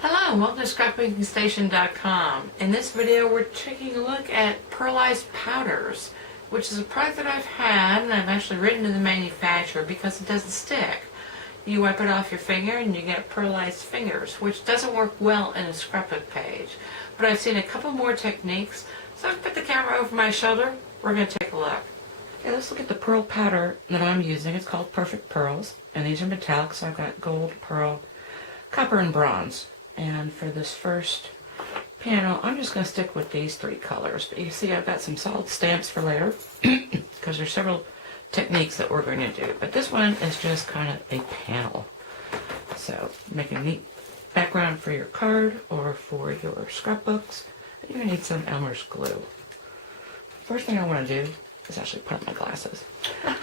Hello and welcome to ScrapbookingStation.com. In this video we're taking a look at pearlized powders, which is a product that I've had and I've actually written to the manufacturer because it doesn't stick. You wipe it off your finger and you get pearlized fingers, which doesn't work well in a scrapbook page. But I've seen a couple more techniques, so I've put the camera over my shoulder. We're going to take a look. Okay, let's look at the pearl powder that I'm using. It's called Perfect Pearls, and these are metallic, so I've got gold, pearl, copper, and bronze. And for this first panel, I'm just going to stick with these three colors. But you see I've got some solid stamps for later because there's several techniques that we're going to do. But this one is just kind of a panel. So make a neat background for your card or for your scrapbooks. You're going to need some Elmer's glue. First thing I want to do is actually put on my glasses.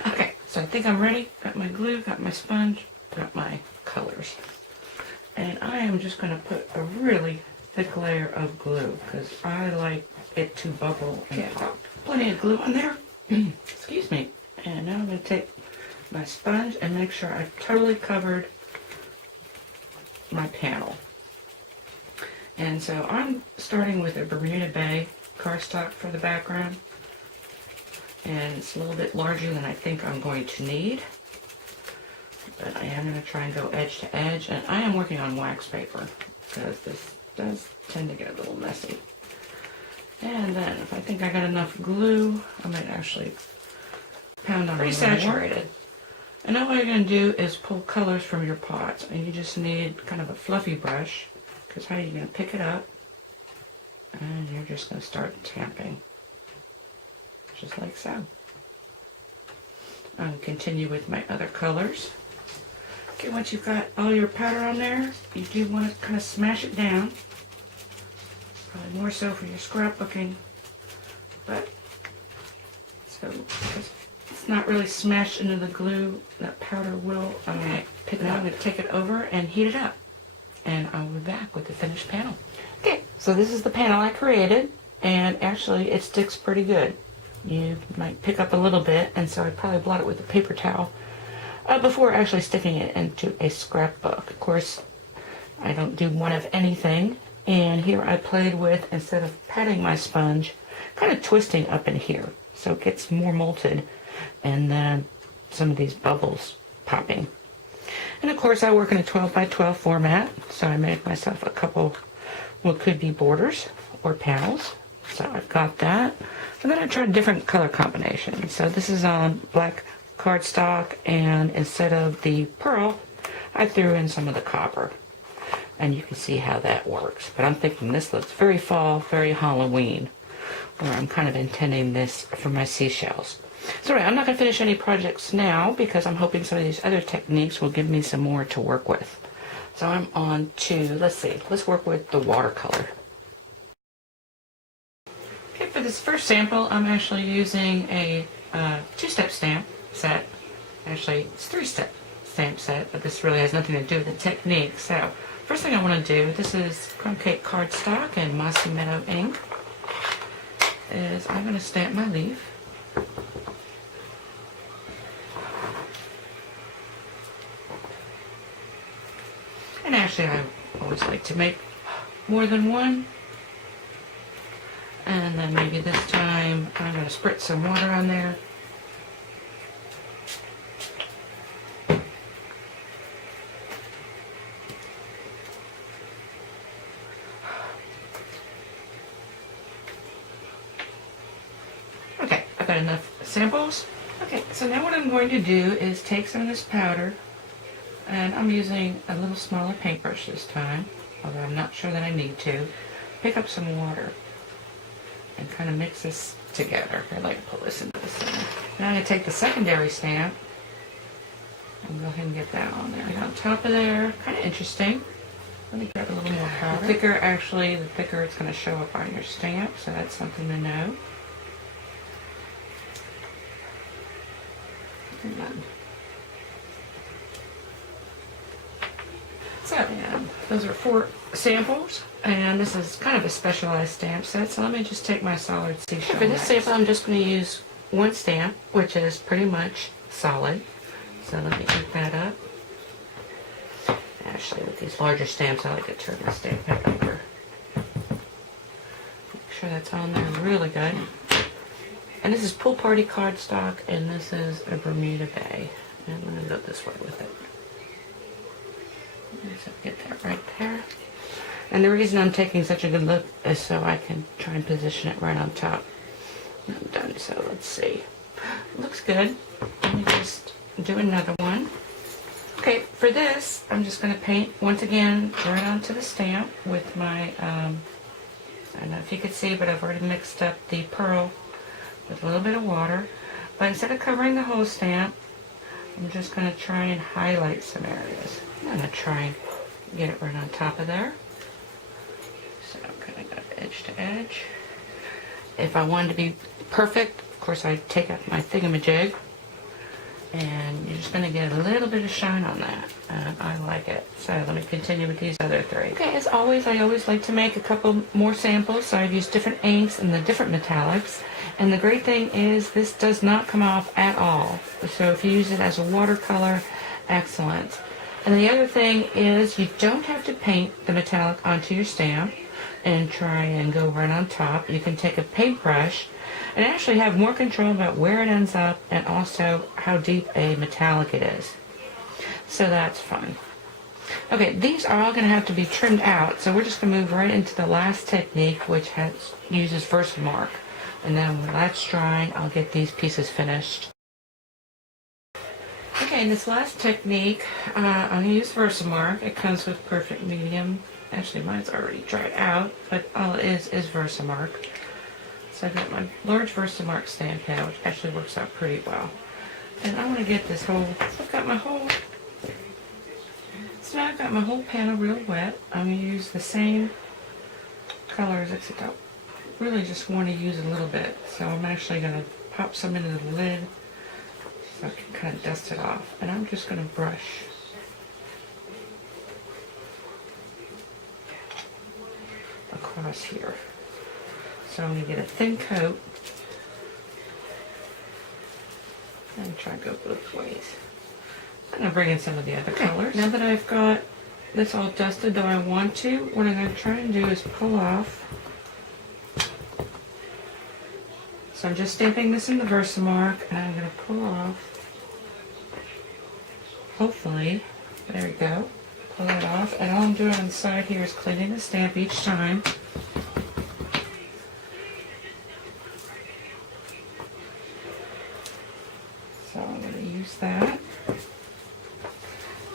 Okay, so I think I'm ready. Got my glue, got my sponge, got my colors. And I am just going to put a really thick layer of glue because I like it to bubble. Okay, I've got plenty of glue on there. Excuse me. And now I'm going to take my sponge and make sure I've totally covered my panel. And so I'm starting with a Bermuda Bay cardstock for the background. And it's a little bit larger than I think I'm going to need. But I am going to try and go edge to edge, and I am working on wax paper because this does tend to get a little messy. And then if I think I got enough glue, I might actually pound on pretty saturated. And now what you're going to do is pull colors from your pots, and you just need kind of a fluffy brush because how are you going to pick it up? And you're just going to start tamping, just like so. I'll continue with my other colors. Okay, once you've got all your powder on there, you do want to kind of smash it down. Probably more so for your scrapbooking, but so because it's not really smashed into the glue, that powder will pick it up. I'm going to take it over and heat it up, and I'll be back with the finished panel. Okay, so this is the panel I created, and actually it sticks pretty good. You might pick up a little bit, and so I'd probably blot it with a paper towel before actually sticking it into a scrapbook. Of course, I don't do one of anything, and here I played with, instead of patting my sponge, kind of twisting up in here so it gets more molted, and then some of these bubbles popping. And of course I work in a 12 by 12 format, so I made myself a couple what could be borders or panels. So I've got that. And then I tried different color combinations. So this is on black cardstock, and instead of the pearl, I threw in some of the copper. And you can see how that works. But I'm thinking this looks very fall, very Halloween, where I'm kind of intending this for my seashells. So anyway, I'm not going to finish any projects now because I'm hoping some of these other techniques will give me some more to work with. So I'm on to, let's work with the watercolor. Okay, for this first sample, I'm actually using a two-step stamp set. Actually, it's three-step stamp set, but this really has nothing to do with the technique. So, first thing I want to do, this is crumb cake cardstock and Mossy Meadow ink, is I'm going to stamp my leaf. And actually, I always like to make more than one. And then maybe this time I'm going to spritz some water on there. Okay, I've got enough samples. Okay, so now what I'm going to do is take some of this powder, and I'm using a little smaller paintbrush this time, although I'm not sure that I need to. Pick up some water and kind of mix this together. I'd like to pull this into the center. Now I'm going to take the secondary stamp and go ahead and get that on there. And on top of there, kind of interesting. Let me grab a little more powder. The thicker, actually, the thicker it's going to show up on your stamp, so that's something to know. And then, so, and those are 4 samples, and this is kind of a specialized stamp set, so let me just take my solid seashell. For this sample, I'm just going to use one stamp, which is pretty much solid. So let me ink that up. Actually, with these larger stamps, I like to turn the stamp head over. Make sure that's on there really good. And this is Pool Party cardstock, and this is a Bermuda Bay. And I'm going to go this way with it. So get that right there. And the reason I'm taking such a good look is so I can try and position it right on top. I'm done, so let's see. Looks good. Let me just do another one. Okay, for this, I'm just going to paint once again right onto the stamp with my, I don't know if you could see, but I've already mixed up the pearl with a little bit of water. But instead of covering the whole stamp, I'm just going to try and highlight some areas. I'm going to try and get it right on top of there. So I'm kind of got edge to edge. If I wanted to be perfect, of course I'd take out my thingamajig, and you're just going to get a little bit of shine on that. I like it. So let me continue with these other three. Okay, as always, I always like to make a couple more samples, so I've used different inks and the different metallics. And the great thing is this does not come off at all. So if you use it as a watercolor, excellent. And the other thing is you don't have to paint the metallic onto your stamp and try and go right on top. You can take a paintbrush and actually have more control about where it ends up and also how deep a metallic it is. So that's fun. Okay, these are all going to have to be trimmed out, so we're just going to move right into the last technique, which uses VersaMark. And then when that's drying, I'll get these pieces finished. Okay, this last technique, I'm going to use VersaMark. It comes with perfect medium. Actually, mine's already dried out, but all it is VersaMark. So I've got my large VersaMark stamp pad, which actually works out pretty well. And I want to get this whole, I've got my whole panel real wet. I'm going to use the same colors, except I really just want to use a little bit. So I'm actually going to pop some into the lid so I can kind of dust it off. And I'm just going to brush across here. So I'm going to get a thin coat and try to go both ways. I'm going to bring in some of the other colors. Now that I've got this all dusted, though I want to, what I'm going to try and do is pull off. So I'm just stamping this in the VersaMark, and I'm going to pull off, hopefully, there we go, pull it off, and all I'm doing on the side here is cleaning the stamp each time. So I'm going to use that.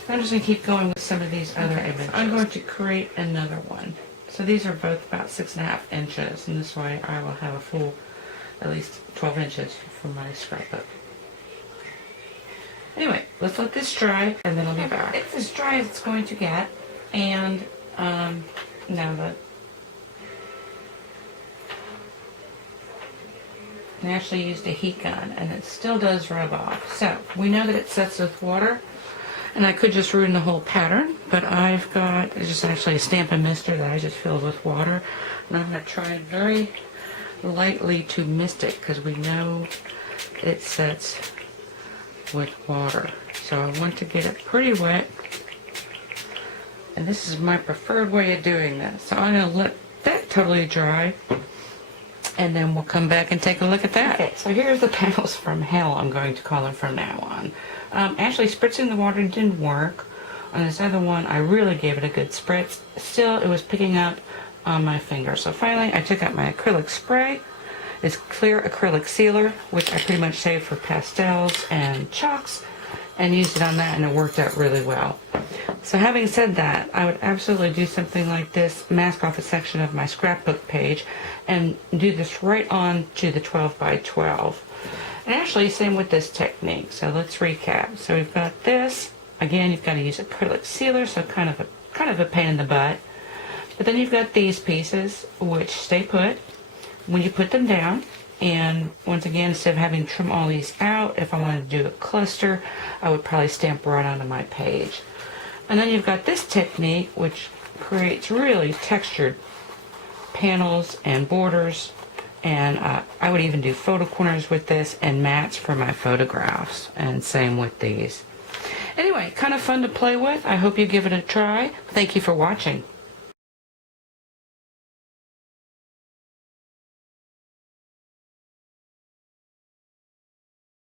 I'm just going to keep going with some of these other images. I'm going to create another one. So these are both about 6.5 inches, and this way I will have a full at least 12 inches for my scrapbook. Anyway, let's let this dry, and then I'll be back. It's as dry as it's going to get, and now that I actually used a heat gun, and it still does rub off. So we know that it sets with water, and I could just ruin the whole pattern, but I've got just actually a Stampin' Mister that I just filled with water, and I'm going to try very lightly to mist it because we know it sets with water. So I want to get it pretty wet, and this is my preferred way of doing this. So I'm going to let that totally dry, and then we'll come back and take a look at that. Okay, so here's the panels from hell, I'm going to call them from now on. Actually, spritzing the water didn't work. On this other one, I really gave it a good spritz. Still, it was picking up on my finger. So finally, I took out my acrylic spray. It's clear acrylic sealer, which I pretty much saved for pastels and chalks, and used it on that, and it worked out really well. So having said that, I would absolutely do something like this, mask off a section of my scrapbook page, and do this right on to the 12 by 12. And actually, same with this technique. So let's recap. So we've got this. Again, you've got to use acrylic sealer, so kind of a pain in the butt. But then you've got these pieces, which stay put when you put them down. And once again, instead of having to trim all these out, if I wanted to do a cluster, I would probably stamp right onto my page. And then you've got this technique, which creates really textured panels and borders. And I would even do photo corners with this and mats for my photographs. And same with these. Anyway, kind of fun to play with. I hope you give it a try. Thank you for watching.